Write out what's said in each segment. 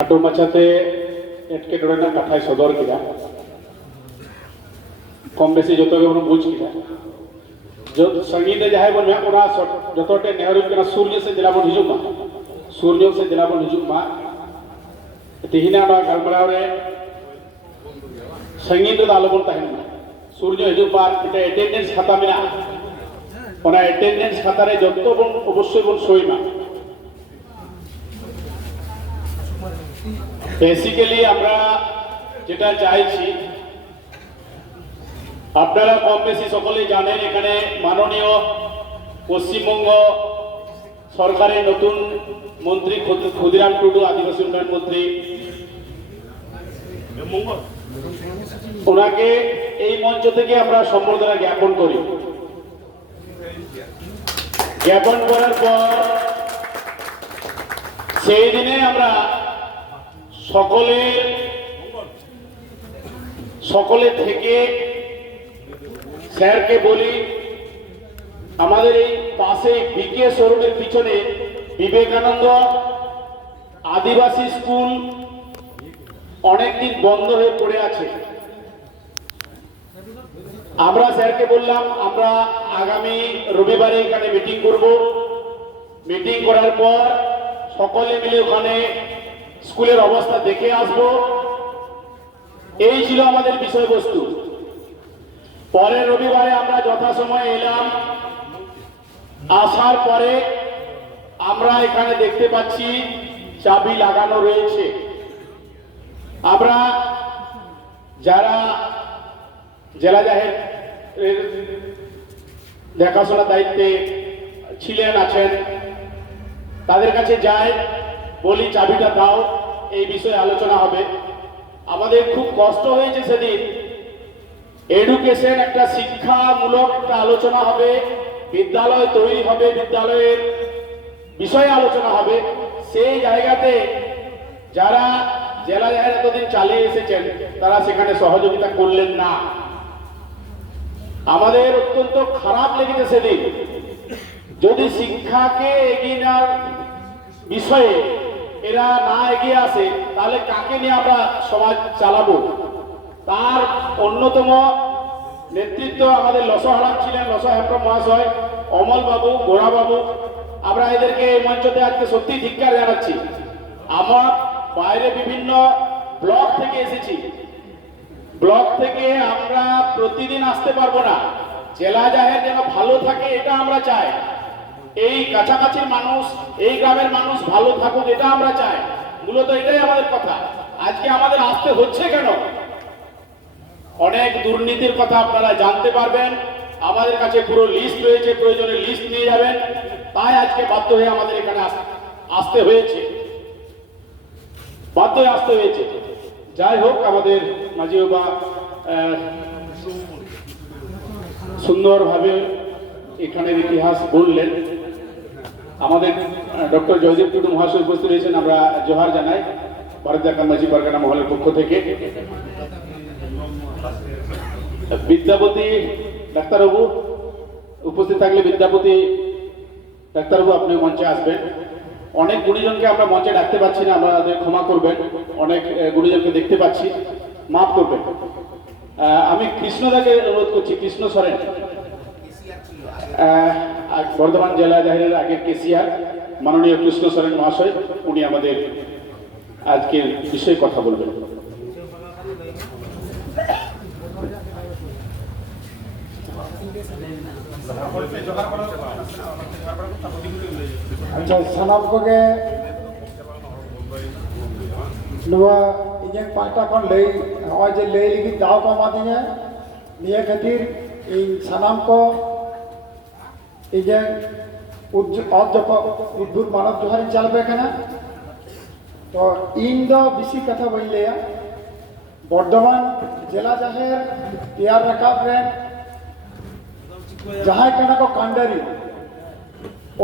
खाटो माचाते एटकेटोड़ेना कथाय सदर किया कम बेसि जो बुझ किया जो संगीत जहाँ बन जोटे नेहरू सूर्य से जिला बन हिजुमा सूर्य से जिला बन हिजुमा तिहिना गलमाराव संगीत आलोबन तहना सूर्य हिजुमा एटेंडेंस खाता में एटेंडेंस खाता जो बन अवश्य बन सईमा बेसिकली আমরা যেটা চাইছি আপনারা কম বেশি সকলেই জানেন এখানে মাননীয় পশ্চিমবঙ্গ সরকারের নতুন মন্ত্রী ক্ষুদিরাম টুডু আদিবাসী উন্নয়ন মন্ত্রী ওনাকে এই মঞ্চ থেকে আমরা সম্বর্ধনা জ্ঞাপন করি। জ্ঞাপন করার পর সেই দিনে আমরা সকলে থেকে স্যারকে বলি আমাদের এই পাশে বিকে শোরুমের পিছনে বিবেকানন্দ আদিবাসী স্কুল অনেকদিন বন্ধ হয়ে পড়ে আছে। আমরা স্যারকে বললাম আমরা আগামী রবিবারে এখানে মিটিং করব, মিটিং করার পর সকলে মিলে ওখানে স্কুলের অবস্থা দেখে আসবো, এই ছিল আমাদের বিষয়বস্তু। পরের রবিবারে আমরা যথাসময়ে এলাম, আসার পরে আমরা এখানে দেখতে পাচ্ছি চাবি লাগানো রয়েছে। আমরা যারা জেলা জাহের দেখাশোনার দায়িত্বে ছিলেন আছেন তাদের কাছে যাই, বলি চাবিটা দাও, এই বিষয়ে আলোচনা হবে। আমাদের খুব কষ্ট হয়েছে সেদিন, এডুকেশন একটা শিক্ষামূলক একটা আলোচনা হবে, বিদ্যালয় তৈরি হবে, বিদ্যালয়ের বিষয়ে আলোচনা হবে। সেই জায়গাতে যারা জেলা জাহের এতদিন চালিয়ে এসেছেন তারা সেখানে সহযোগিতা করলেন না। আমাদের অত্যন্ত খারাপ লেগেছে সেদিন। যদি শিক্ষাকে এগিয়ে নেওয়ার বিষয়ে এরা না এগিয়ে আসে তাহলে কাকে নিয়ে আমরা সমাজ চালাবো? তার অন্যতম নেতৃত্ব আমাদের লসহারাম ছিলেন, লসহারাম মহাশয়, অমল বাবু, গোড়া বাবু। আমরা এদেরকে এই মঞ্চতে আজকে সত্যি ধিক্কার জানাচ্ছি। আমার বাইরে বিভিন্ন ব্লক থেকে এসেছি, ব্লক থেকে আমরা প্রতিদিন আসতে পারবো না। জেলা জাহের যেন ভালো থাকে এটা আমরা চাই, এই কাছাকাছির মানুষ, এই গ্রামের মানুষ ভালো থাকুক এটা আমরা চাই। মূলত এটাই আমাদের কথা। আজকে আমাদের আসতে হচ্ছে কেন? অনেক দুর্নীতির কথা আপনারা জানতে পারবেন, আমাদের কাছে পুরো লিস্ট রয়েছে, প্রয়োজনে লিস্ট নিয়ে যাবেন। তাই আজকে বাধ্য হয়ে আমাদের এখানে আসতে হয়েছে, বাধ্য হয়ে আসতে হয়েছে। যাই হোক, আমাদের মাঝি বাবা সুন্দরভাবে এখানের ইতিহাস বললেন। আমাদের ডক্টর জয়দীপ টুডু মহাশয় উপস্থিত রয়েছেন, আমরা জোহার জানাই ভারতীয় মাঝি পারগানা মহলের পক্ষ থেকে। বিদ্যাপতি ডাক্তারবাবু উপস্থিত থাকলে, বিদ্যাপতি ডাক্তারবাবু আপনি মঞ্চে আসবেন। অনেক গুণীজনকে আমরা মঞ্চে ডাকতে পাচ্ছি না, আমাদের ক্ষমা করবেন। অনেক গুণীজনকে দেখতে পাচ্ছি, মাফ করবেন। আমি কৃষ্ণদাকে অনুরোধ করছি, কৃষ্ণ সরেন, বর্ধমান জেলা জাহেরের আগে কেসিআর মাননীয় কৃষ্ণ সরেন মহাশয়, উনি আমাদের আজকের বিষয়ে কথা বলবেন। अच्छा सानाम कोगे नवा इजन पाटा कोन लई नवा जे लई लगी दाव को मादिया निया खातिर इन सानाम को इजन उद्भुत मानव जोहार चलबे कना। तो इन दो बिसी कथा बन लिया बर्धमान जिला जाहेर तैयार रखाब रे जहाँ कना को कांडारी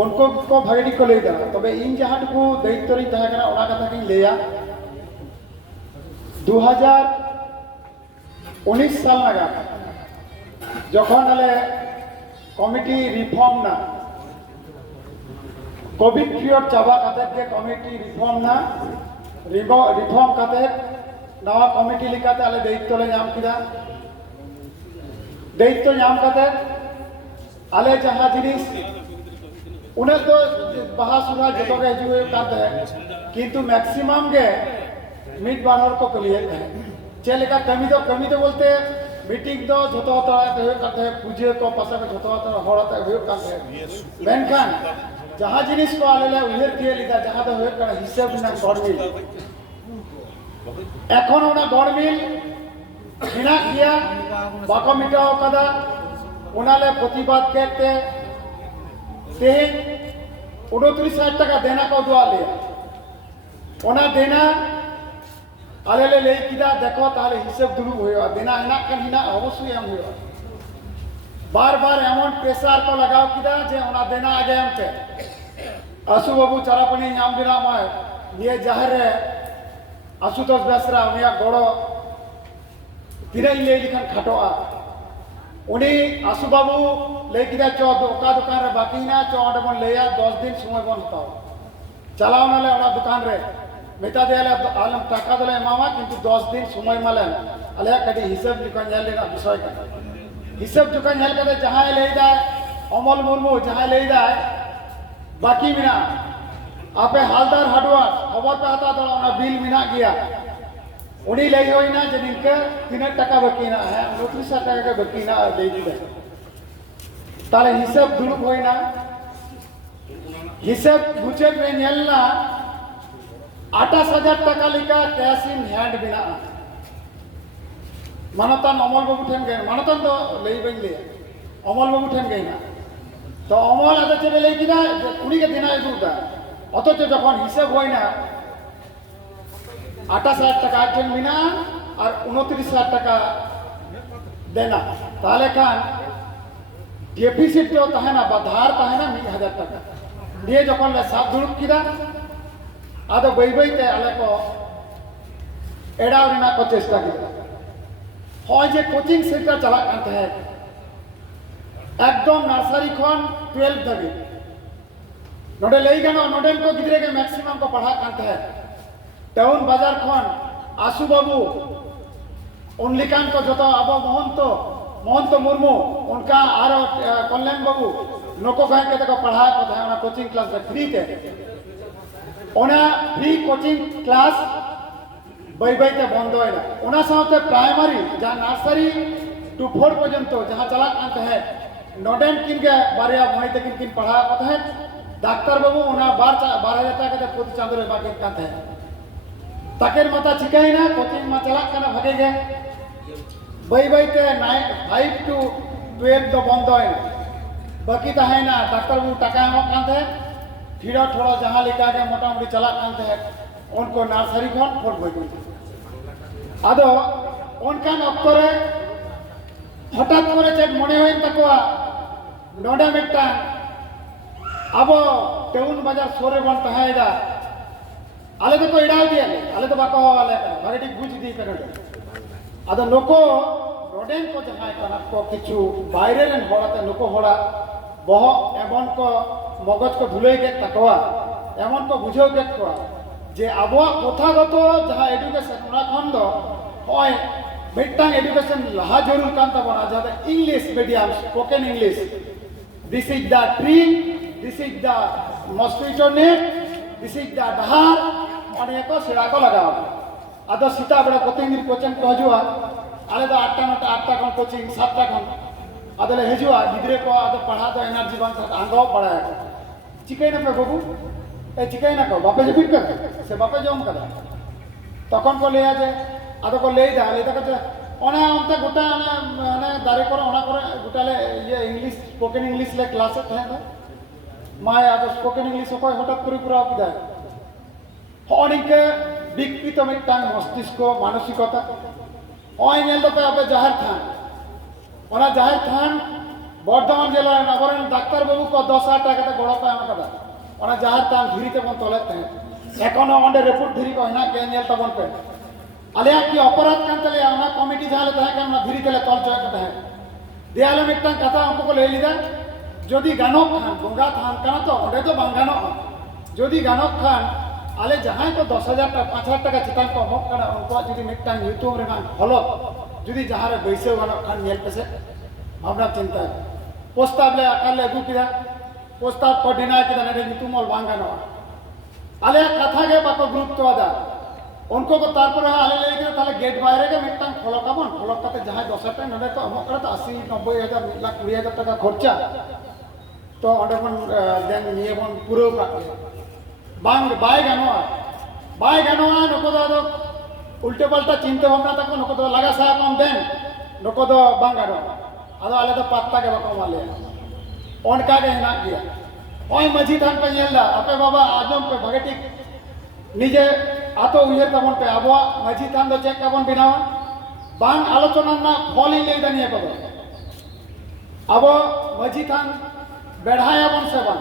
उनको को भागी को ले देना। तबे इन जहाँ को दायित्व रही तहा कना ओना कथा की लेया 2019 साल लगा যখন আলে কমিটি রিফর্ম না কোভিড পিরিয়ড চাবা কাতে কমিটি রিফর্ম না রিফর্ম কাতে নवा কমিটি লিকাতে আলে দায়িত্ব লে নাম কিদা দায়িত্ব নাম কাতে আলে যাহা জিনিস उन्हें तो बाहा सुना जो के जो करते हैं किंतु मैक्सिमम के मिट बानर को कलिए है चले का कमी तो बोलते मीटिंग तो जोतो होता है तो करते हैं पूजे को पासा में जोतो होता है होता है करते हैं मेनखान जहाँ जिनिस को आले ले उधर किए लिखा जहाँ तो हुए कर हिसाब ना गवर्नमेंट এখন ওনা গড়মিল হিনা কিয়া বাকো মিটাও কাদা ওনালে প্রতিবাদ করতে তেহেন 29,000 টাকা দেনা কো দোয়া লিয়া ওনা দেনা আলেলে লেই কিদা দেখো তাহলে হিসাব দুলুপ হইবা দেনা হিনা কান হিনা অবশ্যই এম হইবা বারবার এমন প্রেসার কো লাগাও কিদা যে ওনা দেনা আগে আমতে আসু বাবু চারাপনি নাম দিলাম হয় নিয়ে জাহারে आशुतोष बेसरा उनिया गड़ो तिनाई ले लिखन खटोआ उनी आशु बाबू ले किदा चो ओका दुकान रे बाकी ना चो ऑर्डर बन लेया 10 दिन समय बन हताओ चलाओ नाले ओना दुकान रे मेता देले आलम टाका दले मामा किंतु 10 दिन समय मालन अले कदी हिसाब लिखन जाले ना विषय का हिसाब दुकान हेल कदे जहां ले जाए अमल मुर्मू जहां ले जाए बाकी बिना आपे हालदार हार्डवेयर खबर पे आता तो ना बिल मिना गया उन्हीं ले होई ना जनिन के 3 টাকা बाकी ना है 29,000 টাকা के बाकी ना ले दिले ताले हिसाब दुलुप होई ना हिसाब बुझे में नेलना 28,000 টাকা लिखा कैश इन हैंड बिना मानतन अमल बाबू ठेन गए मानतन तो ले बन ले अमल बाबू ठेन गए ना तो अमल आदा चले ले किना उन्हीं के दिना इजुदा অথচ যখন হিসাব হয় না 28,000 টাকা একজন বিনা আর 29,000 টাকা দেনা তাহলে খান ডেফিসিট তো তাহে না বা ধার তাহে না 1,000 টাকা দিয়ে যখন সাত দুড়ুপ কিনা আদো বই বইতে আলে কো এড়াও রেনা কো চেষ্টা কিনা হয় যে কোচিং সেন্টার চালা কান তাহে একদম নার্সারি খন 12 তক नोडे लई गनो नोडेन को गिदरे के मैक्सिमम को पढ़ा कांत है टाउन बाजार खन आशु बाबू उनलिकान को जतो अबो मोहंत मुर्मू उनका आरो कल्याण बाबू नको गाय के को पढ़ा को था ना कोचिंग क्लास में फ्री के ओना फ्री कोचिंग क्लास बई बई के बंद होइला ओना साथे प्राइमरी जहां नर्सरी टू 4 पर्यंत जहां चला कांत है नोडेन किन के बारिया मोहित किन पढ़ा को है डाक्टर बाबू उना 12,000 টাকা তে প্রতি চাঁদরে বাকি কাতে তাকের মাথা চিকাই না কোচিং মা চালাক কানা ভাগে গে বই বইতে 5 to 12 তো বন্ধ হয় না বাকি তা হয় না ডাক্তার বাবু টাকা এমন কাঁদে ফিরা থোড়া যাহা লিখা গে মোটামুটি চালাক কাঁদে उनको नार्सारी खन फोट बई आदो उनकान अक्तरे हठाৎ করে চেক মনে হয় তাকোয়া নডা মেটা अब टाउन बाजार सोरे बन तहायदा आले तो इडाल दिया आले तो बाको आले भागेटी बुझ दी करे आदा नको रोडेन को जहां कना को किछु बाहरे रेन होड़ाते नको होड़ा बह एमन को मगज को धुले के तकवा एमन को बुझो के तकवा जे आबो कथागत जहां एजुकेशन ओना खन दो होय मिटांग एजुकेशन लहा जरूर कांता बना जाते English medium spoken English this is the tree This is the mosquito net. This is the dahar. और ये को सिरा को लगाओ आदो सीता बड़ा कोचिंग दिन कोचिंग को हजुआ आले तो 8टा कौन कोचिंग 7टा कौन आदो ले हजुआ गिदरे को आदो पढ़ा तो एनर्जी बन सकता आंगो पढ़ा है चिकाई ना पे बाबू ए चिकाई ना को बापे जे फिट कर से बापे जम कर तखन को ले आ जे आदो को ले जा ले तक ओना अंत गोटा ना दारे कर ओना करे गोटाले ये इंग्लिश स्पोकन इंग्लिश ले क्लास है ना माय आदो स्पोकन इंग्लिश को हठाৎ করে পুরো আপদা অনেকে বিকৃত মিটাং মস্তিষ্ক মানসিকতা ওই নেলতে আপে জাহের থান ওনা জাহের থান বর্ধমান জেলার নবরণ ডাক্তার বাবু কো 10,000 টাকাতে বড় পায় আমার কথা ওনা জাহের থান ধীরিতে বন তলে থান এখনো অন্ডে রিপোর্ট ধীরি কই না কে নেলতা বন পে আলিয়া কি অপরাধ কান্তলে আমরা কমিটি জালে থাকে আমরা ধীরিতে তল চয় কথা है দেয়ালে মিটাং কথা हमको ले लिदा যদি গানক খান গঙ্গা থান কানা তো ওটা তো বাঙ্গানো যদি গানক খান आले जहां को 10,000 टाका 5,000 टाका चितान को अमोक कना उनको जुदी मिट्टान यूट्यूब रे हलत जुदी जहां रे बैसे गानो खान नेल पेसे भावना चिंता प्रस्ताव ले अकाल ले अगू किया प्रस्ताव को डिनाय किया नेडे यूट्यूब ऑल बांग गानो आले कथा के बाको ग्रुप तो आदा उनको को तारपर आले ले के ताले गेट बाहर के मिट्टान फॉलो काबन फॉलो करते जहां 10,000 टाका नेडे को अमोक करा 80 90,000 1 लाख 20,000 टाका खर्चा तो ऑर्डर बन देन निये बन पूरा का बांग बाय गानोआ नको दो उल्टे पल्टा चिंता भावना तक नको दो लगा सा कम देन नको दो बांग गानो आदो आले तो पत्ता के बको माले ओनका के हिना गया ओय मजी थान पे येला अपे बाबा आजम पे भगटिक निजे आतो उयर तमन पे आबो मजी थान दो चेक काबन बिनावा बांग आलोचना ना फॉल ले दनिया को आबो मजी थान बेढ़ाया बन से बन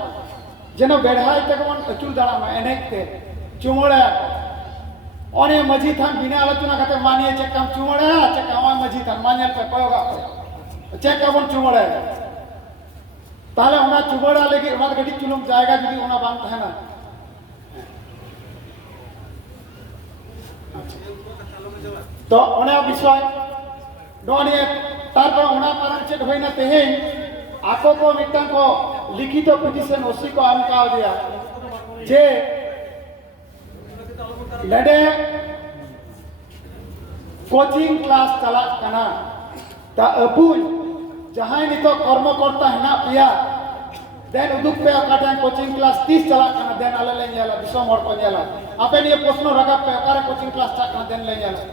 जेनो बेढ़ाई तक मन अचुल दाड़ा में एनेकते चुमड़े ओने मजी थान बिना आलोचना करते मानिए चेक काम चुमड़े चेक काम मजी थान मानिए पे कोयोगा चेक काम चुमड़े ताले ओना चुमड़ा लेके ओना गडी चुलुम जाएगा जुदी ओना बांग तहना तो ओना विषय नोनिए तारपर ओना पारन चेक होइना तेहेन आको को मिट्टान को लिखित पिटिशन ओसी को आम का दिया जे लड़े कोचिंग क्लास चला कना ता अपुल जहां नितो कर्मकर्ता हेना पिया देन उदुक पे अकाटन कोचिंग क्लास 30 चला कना देन आले ले नेला दिसम हर को नेला आपे निये प्रश्न रखा पे अकारे कोचिंग क्लास चा कना देन ले नेला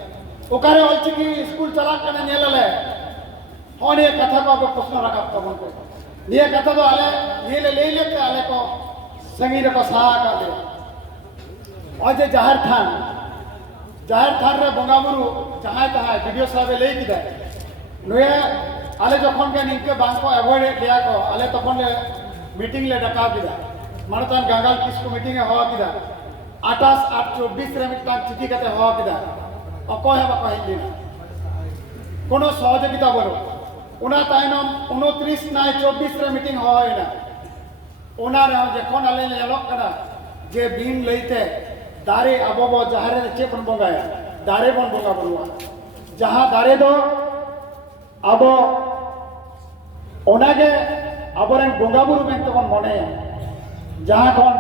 ओकारे ऑलचिकी स्कूल चला कना नेला ले होने कथा को प्रश्न रखा तबन को ये कथा तो आले ये ले लेते आले को संगीत को सहा का दे और जे जाहिर थान रे बंगा बुरु जहां तहां वीडियो साबे ले किदा नोया आले जखन के निके बांग को अवॉइड लिया को आले तखन ले मीटिंग ले डका किदा मानतान गंगाल किसको मीटिंग है हो किदा 28/8/24 रे मिटान चिठी कते हो किदा अकय बा कहि कोनो सहयोगिता बोलो उना तायनम 29 नाय 24 रे मीटिंग होय ना उना रे जखन आले नेलक कना जे बीन लईते दारे अबो जहारे चे बन बंगाया दारे बन बंगा बरुआ जहां दारे दो अब ओनागे अबरन बंगा बुरु में तो मने जहां कोन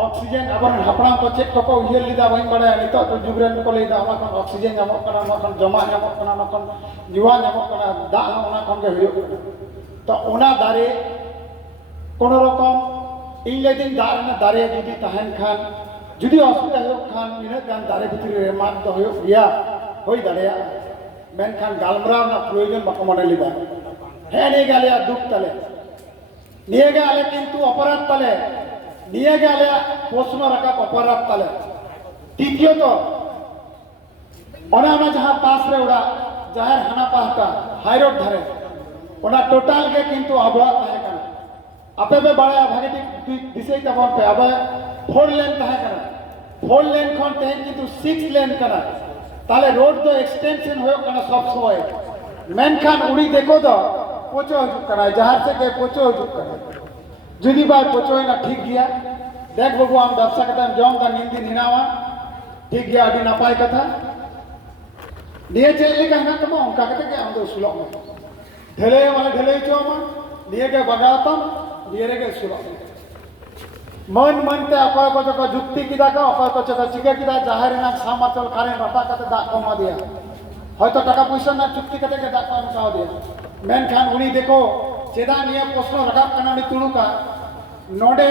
ऑक्सीजन अबरन हपड़ा को चेक को उहिल लिदा वही बड़े नितो तो जुगरन को लेदा ओना कोन ऑक्सीजन जामो कना ओना कोन जमा जामो कना ओना कोन युवा जामो कना दा ओना कोन के हुयो तो ओना दारे कोन रकम इले दिन दार ना दारे जुदी तहन खान जुदी असुविधा हो खान इने गान दारे भितर रे मान तो हो गया होई दाड़िया मेन खान गालमराव ना प्रयोजन बको मने लिदा हे ने गालिया दुख तले निये गाले किंतु अपराध तले निये गाले प्रश्न रखा अपराध तले तृतीय तो ओना जहां पास रे उड़ा जाहिर हाना पाहता हाई रोड धरे ओना टोटल के किंतु अबवा तहे कना आपे बे बड़ा भागे दिसे तबन पे अब 4 लेन तहे कना 4 लेन खन तहे किंतु 6 लेन कना ताले रोड तो एक्सटेंशन होयो कना सब समय मेनखान उड़ी देखो तो पोचो हजु कना जहार से के पोचो हजु कना जुदी बार पोचो ना ठीक गया देख बाबू हम दबसा कथा जम का निंदी निनावा ठीक गया अभी नपाय कथा निये चेले का ना तमा उनका कते के हम तो सुलो में ढले वाले ढले चोमा निये के बगातम निये रे के सुलो मन मनते अकय को जो जुक्ति किदा का अकय को जो चिके किदा जाहिर ना समाचल कारे रटा कते दा कमा दिया হয়তো টাকা পয়সা না চুক্তি কতে के दा कम का दिया मेनखान उनी देखो चेदा निये प्रश्न रखा कना नि तुलुका नोडे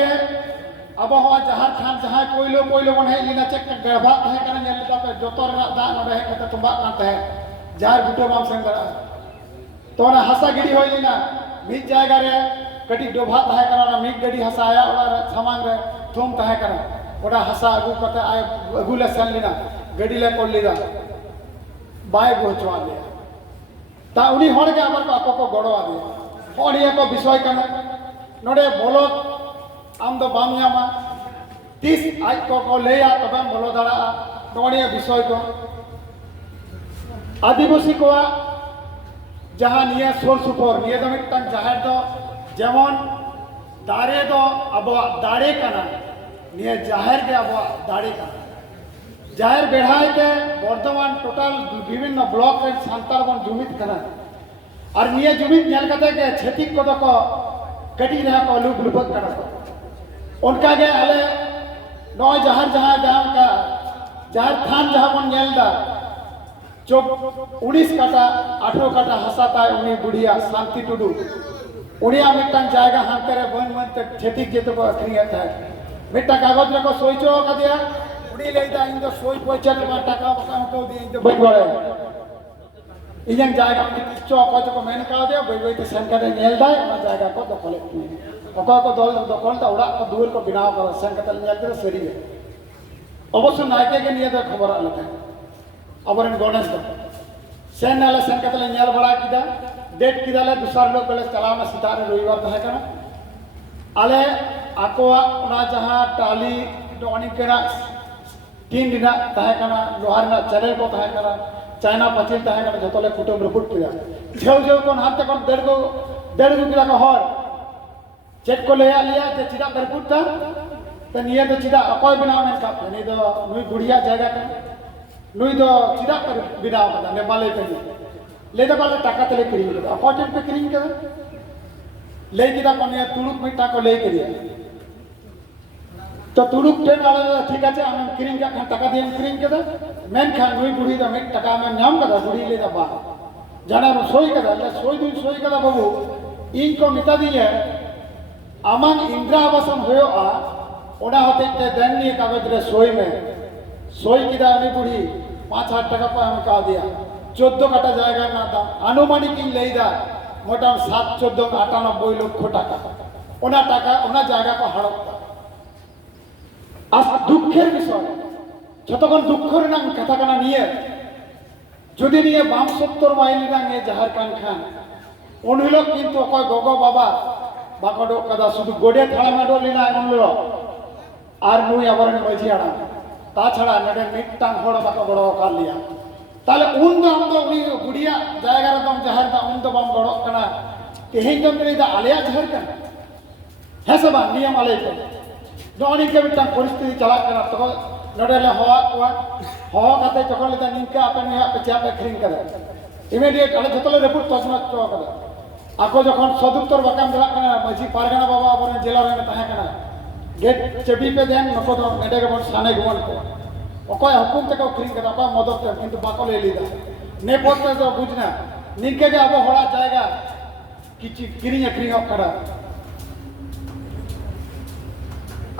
आबहावा जहार खान जहां कोइलो बन है लिना चेक गरबा है कना नेल पे जोतर दा नोडे है कते तुम्बा कांत है जार गुटो बाम संगरा तो ना हसा गिड़ी होई लिना मिट जाएगा रे कटी डोभा है कना ना मिट गड़ी हसाया और सामान रे थुम है कना ओडा हसा अगु कते आय अगुले सन लिना गड़ी ले कोल लिदा बाय गोचवा दे ता उनी होड़ के आमर पापा को गड़वा दे होड़िया को विषय कना नोडे बोलो आम दो बाम यामा 30 आज को लेया तबे बोलो दाड़ा नोड़िया विषय को आदिवासी को जहां निये सोर सुपर निये दो मिटन जाहिर दो जेमन दारे दो अब दारे कना নিয়ে জাহের কে আবো দাড়ি কানা জাহের বেড়াইতে বর্ধমান টোটাল বিভিন্ন ব্লক রে সান্তাল বন জুমিত কানা আর নিয়ে জুমিত নেল কাতে কে छेतिक को को कटी रहा को लुक लुक करा उनका के आले नय जहार जहां गांव का जहार थान जहां बन नेल दा जो 19 काटा 18 काटा हसाता उनी बुढ़िया शांति टुडू उड़िया मिट्टन जायगा हांतरे बन बन तक छेतिक जेतो को अखरियत है मिट्टा कागज रे को सोइचो का दिया उड़ी लेदा इन तो सोई पोचल मा टाका बका को दी इन तो बन बड़े इजन जायगा में किच्चो को मेन का दिया बई बई ते संकट नेल दा ना जायगा को दखले को दल दखल ता उड़ा को दूर को बिनाव कर संकट नेल करे सरी अवश्य नायके के निये तो खबर आलता अबरन गणेश दा सेन नाले संकट नेल बड़ा किदा डेट किदाले दूसरा लोग पहले चलाना सितारे रविवार तहे कना आले आकोआ उना जहां टाली डोनी केना 3 दिन तहे कना लोहार ना चैनल को तहे कना चाइना पचिल तहे कना जतले कुटुम रिपोर्ट किया जेव जेव कोन हाथ कोन डेढ़ गो किला का हर चेक को ले लिया जे चिदा रिपोर्ट था त निये तो चिदा अकोय बिना में का नहीं तो नुई गुड़िया जगह का नुई तो चिदा बिना का नेपाले पे ले तो बाले टाका तले किरिंग के अपार्टमेंट पे किरिंग के ले किदा कोने तुलुक मिटा को ले के दिया तो तुलुक टेन वाला ठीक আছে আমি কিরিং কা টাকা দিয়ে কিরিং के মেন খান নুই বুড়ি দা মেন টাকা আমি নাম কথা বুড়ি ले दा बा জানা সোই কথা ले সোই কথা বাবু ইনকো মিটা দিয়ে আমান ইন্দ্রা আবাসন হयो आ ওনা হতে তে দেন নিয়ে কাগজ রে सोई किदा আমি বুড়ি 5000 টাকা পা আমি কা दिया 14 কাটা জায়গা না দাম আনুমানিক লেইদা মোটাম 7 14 98 লক্ষ টাকা ওনা টাকা ওনা জায়গা কো হাড়প আজ দুঃখের বিষয় যতক্ষণ দুঃখের নাম কথা কানা নিয়ে যদি নিয়ে 72 মাইল নাঙে জাহার কান খান উনহিল কিন্তু কয় গগো বাবা বাকডো কাদা শুধু গোডে থাড়া মাডো লিনা উনল আর নুই আবরণ মাঝি আড়া তাছাড়া নডে মিটটাং হড় বাকো বড় কাল লিয়া তাহলে উন দো हम तो उनी गुड़िया जायगा रे दम जहर दा उन दो बम गड़ो कना तेहें दम रे दा आलिया जहर कना है सब नियम आले को जोनी के बिटा परिस्थिति चला कना तो नडेले हवा काते चकल दा निका अपन या पे चाप खरिन करे इमीडिएट आले जतले रिपोर्ट तजना तो करे आको जखन सदुत्तर बाकाम दला कना मझी पारगना बाबा अपन जिला रे तहे कना गेट चबी पे देन नको तो नेडे के बन साने गुवन को অকয় হুকুম থেকে ক্রিং করে অকয় মদত কিন্তু বাকলে লিদা নে পড়তে তো বুঝনা নিকে যে আবো হড়া জায়গা কিছু ক্রিং করা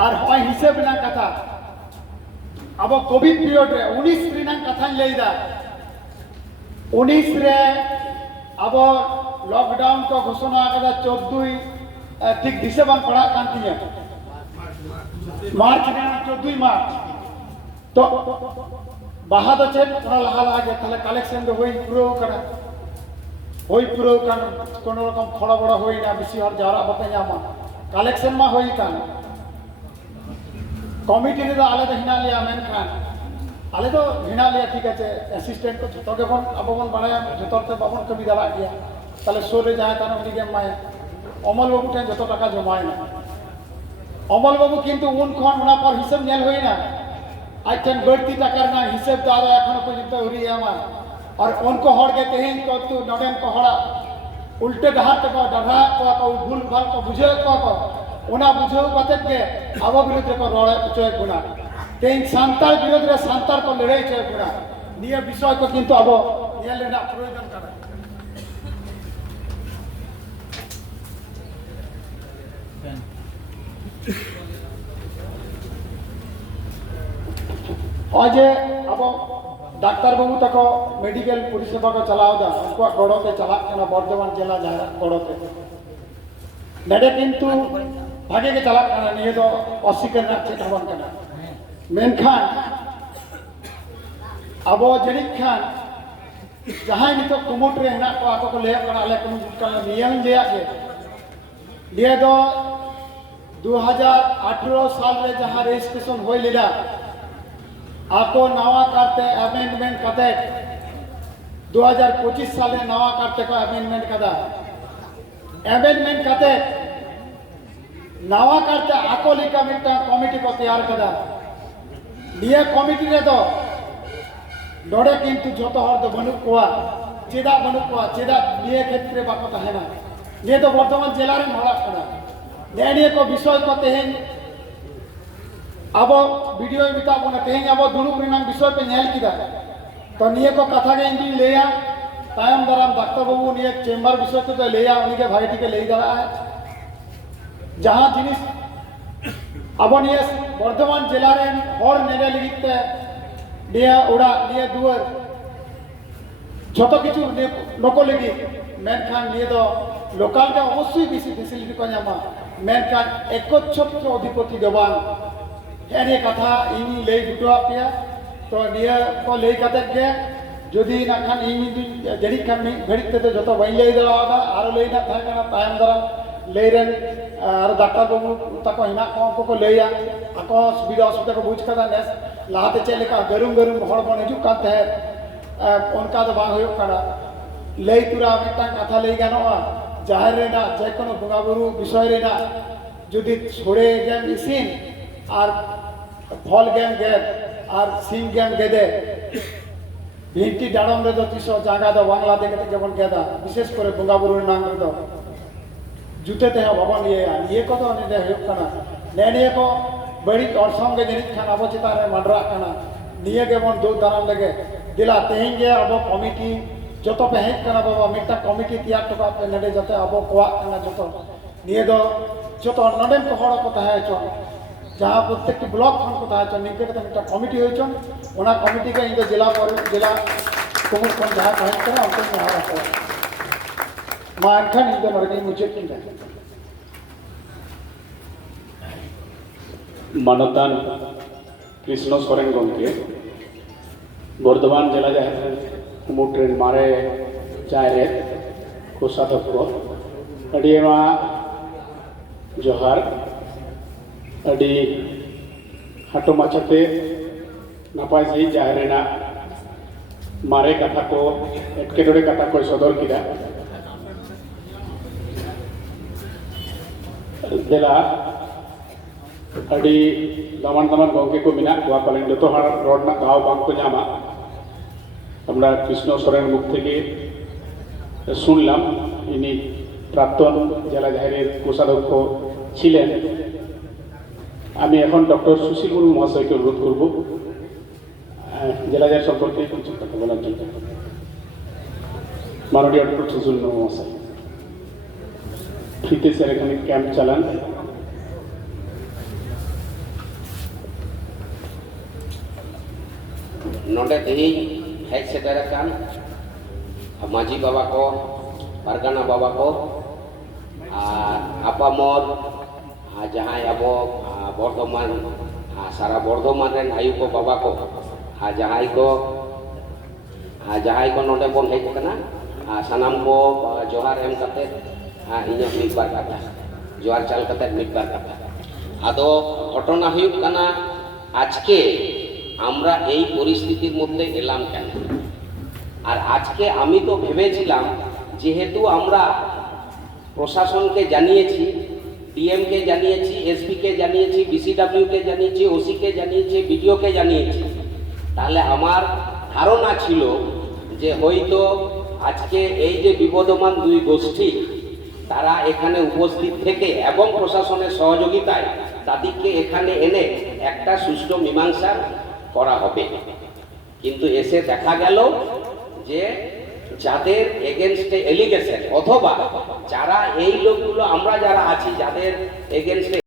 আর হয় হিসাব না কথা আবো কোভিড পিরিয়ড রে 19 রিনা কথা লইদা 19 রে আবো লকডাউন को ঘোষণা করা 14 ঠিক ডিসেম্বর পড়া কান্তিয়া मार्च 14 मार्च तो बाहा तो चेक लहा लगे ताले कलेक्शन दो होई पुरो करा होई पुरो कान कोनो रकम खड़ा बड़ा होई ना बेसी हर जारा बते जामा कलेक्शन मा होई कान कमिटी रे आले तो हिना लिया मेन खान आले तो हिना लिया ठीक है असिस्टेंट को तो के बन अब बन बनाया जतरते बाबन कभी दला गया ताले सोरे जाए तान उनी के माय अमल बाबू टे जत टाका जमाय ना अमल बाबू किंतु उन कोन उना पर हिसाब नेल होई ना आइटन बढ़ती टाकार ना हिसाब दादा एखनो पर्यंत उरी आमा और उनको हड़ के तेहिन को तू नडेन को हड़ा उल्टे डहार को डरा को भूल भाल को बुझे को ओना बुझे कते के आबो विरुद्ध को रड़े चय गुना तेन सांतार विरुद्ध रे सांतार को लड़ाई चय गुना निये विषय को किंतु आबो निये लेना प्रयोजन करे आज अब डाक्टर बाबू तक मेडिकल परिसेवा को चलाव दा उनको गड़ो के चला बर्धमान जिला जहाँ गड़ो के नेडे किंतु भागे के चला नहीं तो अस्वीकार चेतावन मेनखान अब जनिक खान जहाँ नित कुमुट रे हेना को आको को ले आले नियम लिया के लिए तो 2018 साल रे जहाँ रजिस्ट्रेशन हो लीला आको नवा करते अमेंडमेंट करते 2025 साल में नवा करते को अमेंडमेंट करता नवा करते आको लेका मिट्टा कमिटी को तैयार करा निया कमिटी रे तो नोडे किंतु जोतो हर दो बनुक कोआ चेदा बनुक कोआ चेदा निये क्षेत्रे बाको तहेना निये तो बर्तमान जिला रे हड़ा करा निये को विषय को तेहेन अब वीडियो बिता बना तेहेन अब दुरुप रिनाम विषय पे नेल किदा तो निये को कथा के इंदी लेया तायम दराम डॉक्टर बाबू निये चेंबर विषय को तो लेया उनके भाई टी के ले दरा है जहां जिनिस अब निये बर्धमान जिला रे और नेरे लिखते निये उड़ा निये दुआर যত কিছু নকো লাগি মেনখান নিয়ে তো লোকালটা অবশ্যই বেশি ফেসিলিটি কো জামা মেনখান একচ্ছত্র অধিপতি দেবান এনে কথা ইনি লেই দুটো আপিয়া তো নিয়ে কো লেই কাতে গে যদি না খান ইনি জড়ি খান ঘড়িতে তো যত বাই লেই দেওয়া আর লেই না থাকে না তায়ম দ্বারা লেই রেন আর ডাক্তার বাবু তাকো হিনা কো লেইয়া আকো সুবিধা অসুবিধা को বুঝ কাদা নেস লাহাতে চলে কা গরুম গরুম হড় বন হিজু কাতে उनका तो बांग हुयो करा लई तुरा मिट्टा कथा लई गानोआ जाहिर रेना जे कोनो बंगा बुरु विषय रेना जुदी छोड़े गेम इसिन और फल गेम गेद और सिंग गेम गेदे भिंटी डाड़म रे दो तिसो जागा दो बांग्ला देखे जेमन गेदा विशेष करे बंगा बुरु नाम रे दो जुते ते भवन ये को तो ने हुयो कना ने को बड़ी और संगे जनित खान अब चिता रे मंडरा कना निये के मन दो दाराम लगे दिला तेहेंगे अब कमिटी जो तो पे हेक कना बाबा मिट्टा कमिटी तैयार टका पे नडे जते अब कोआ कना जो तो निये दो जो तो नडेन को हड़ को ताहे चो जहां प्रत्येक ब्लॉक खन को ताहे चो निके तो मिट्टा कमिटी होय चो ओना कमिटी के इंदो जिला पर जिला कुमुर कोन जहां कहे करा उनको हारा को मा अनखन इंदो नडे मुझे किंदा मानवतान कृष्ण सोरेन गंके बर्धमान जिला जाहे मुट्रेन मारे जाए कोषाध्यक्ष को अड़ी जोहार अड़ी हाटो माचाते नपाय सही जाहे मारे कथा को एटकेटोड़े कथा को सदर किया देला अड़ी दामान दामान गंके को मिना को पालन जो तो हर रोड ना गाँव बांग को जामा हमरा कृष्ण सोरेन मुख থেকে শুনলাম ইনি প্রাক্তন জেলা জাহেরের কোষাধ্যক্ষ ছিলেন আমি এখন ডক্টর সুশীল মুর্মু মহাশয়কে অনুরোধ করব জেলা জাহের সম্পর্কে কিছু কথা বলার জন্য মাননীয় ডক্টর সুশীল মুর্মু মহাশয় ফ্রিতে স্যার এখানে ক্যাম্প চালান नोडे तेही हेज सेटरकान माजी बाबा को पारगाना बाबा को आपामोर जहाँ अब बर्धमान सारा बर्धमान रेन आयु को बाबा को जहाँ को नोडे बन हेज कना सानाम को जोहार एम कते इन्या मिद बार कथा जोहार चाल कते मिद बार कथा आदो घटना हुयुक कना आज के আমরা এই পরিস্থিতির মধ্যে এলাম কেন আর আজকে আমি তো ভেবেছিলাম যেহেতু আমরা প্রশাসনকে জানিয়েছি ডিএম কে জানিয়েছি এসপি কে জানিয়েছি বিসিডব্লিউ কে জানিয়েছি ওসি কে জানিয়েছি বিডিও কে জানিয়েছি তাহলে আমার ধারণা ছিল যে হয়তো আজকে এই যে বিবদমান দুই গোষ্ঠী তারা এখানে উপস্থিত থেকে এবং প্রশাসনের সহযোগিতায় তাদেরকে এখানে এনে একটা সুষ্ঠু মীমাংসা করা হবে কিন্তু এসে দেখা গেল যে যাদের এগেইনস্টে এলিগেশন অথবা যারা এই লোকগুলো আমরা যারা আছি যাদের এগেইনস্টে